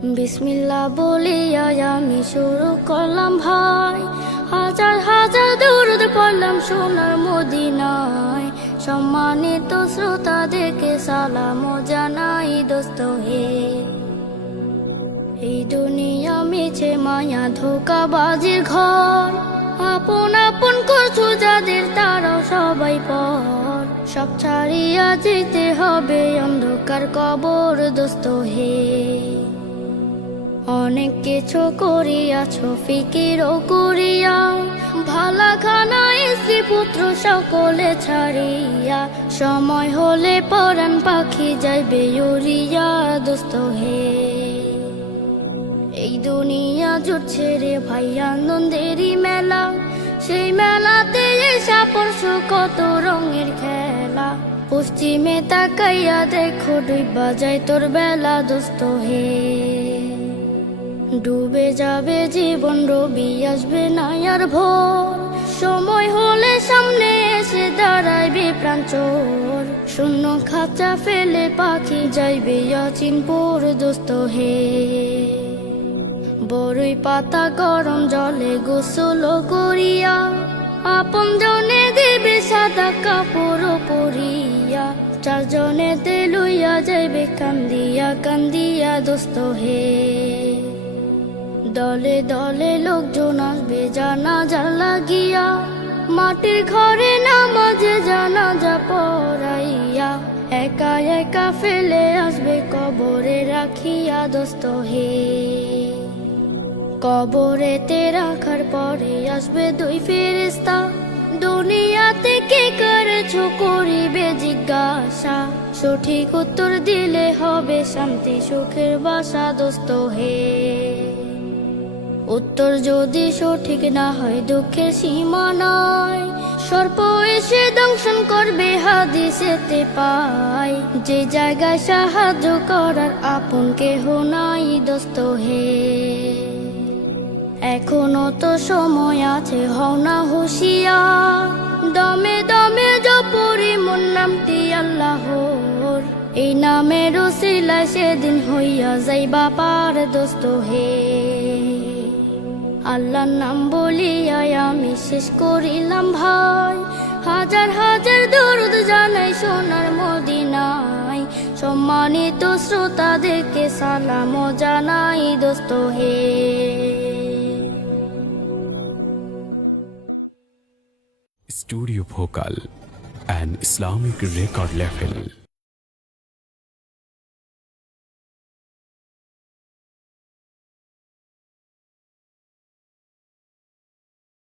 বিসমিল্লাহ বলিয়া আমি শুরু করলাম ভাই, হাজার হাজার দরুদ পড়লাম সোনার মদিনায়। সম্মানিত শ্রোতাদেরকে সালাম জানাই দোস্ত হে। এই দুনিয়া মিছে মায়া ধোঁকাবাজির ঘর, আপন আপন করছো যাদের তারাও সবাই পর। সব ছাড়িয়া যেতে হবে অন্ধকার কবর দোস্ত হে। অনেক কিছু করিয়াছ ফিকিরও করিয়া, ভালা খানা স্ত্রী পুত্র সকলে ছাড়িয়া। সময় হলে পরাণ পাখি যাইবে উড়িয়া দোস্ত হে। এই দুনিয়া জুটছে রে ভাই আনন্দেরই মেলা, সেই মেলাতে এসা পরশু কত রঙের খেলা। পশ্চিমে তাকাইয়া দেখো ডুইবা যায় তোর বেলা দোস্ত হে। ডুবে যাবে জীবন রবি আসবে না আর ভোর, সময় হলে সামনে এসে দাঁড়াইবে প্রাণ চোর। শূন্য খাঁচা ফেলে পাখি যাইবে অচিনপুর দোস্ত হে। বড়ই পাতা গরম জলে গোসল করিয়া, আপন জনে দেবে সাদা কাপড় পরিয়া। চারজনে লইয়া যাইবে কান্দিয়া কান্দিয়া দোস্ত হে। দলে দলে লোকজন আসবে জানাজা লাগিয়া, মাটির ঘরে নামাজে জানাজা পড়াইয়া। একা একা ফেলে আসবে কবরে রাখিয়া দোস্ত হে। কবরেতে রাখার পরে আসবে দুই ফেরেশতা, দুনিয়াতে কি করেছো করিবে জিজ্ঞাসা। সঠিক উত্তর দিলে হবে শান্তি সুখের বাসা দোস্ত হে। উত্তর যদি সঠিক না হয় দুঃখের সীমা নাই, সর্প এসে দংশন করবে হাদিসেতে পাই। যে জায়গায় সাহায্য করার আপন কেহ নাই দোস্ত হে। এখনো তো সময় আছে হও না হুঁশিয়ার, দমে দমে জপরি মন নামটি আল্লাহর। এই নামের উসিলায় সেদিন হইয়া যাইবা পার দোস্ত হে। আল্লাহর নাম বলিয়া আমি শেষ করিলাম ভাই, হাজার হাজার দরুদ জানাই সোনার মদিনায়। সম্মানিত শ্রোতাদেরকে সালাম জানাই দোস্ত হে। Studio Bhokal, an Islamic record label.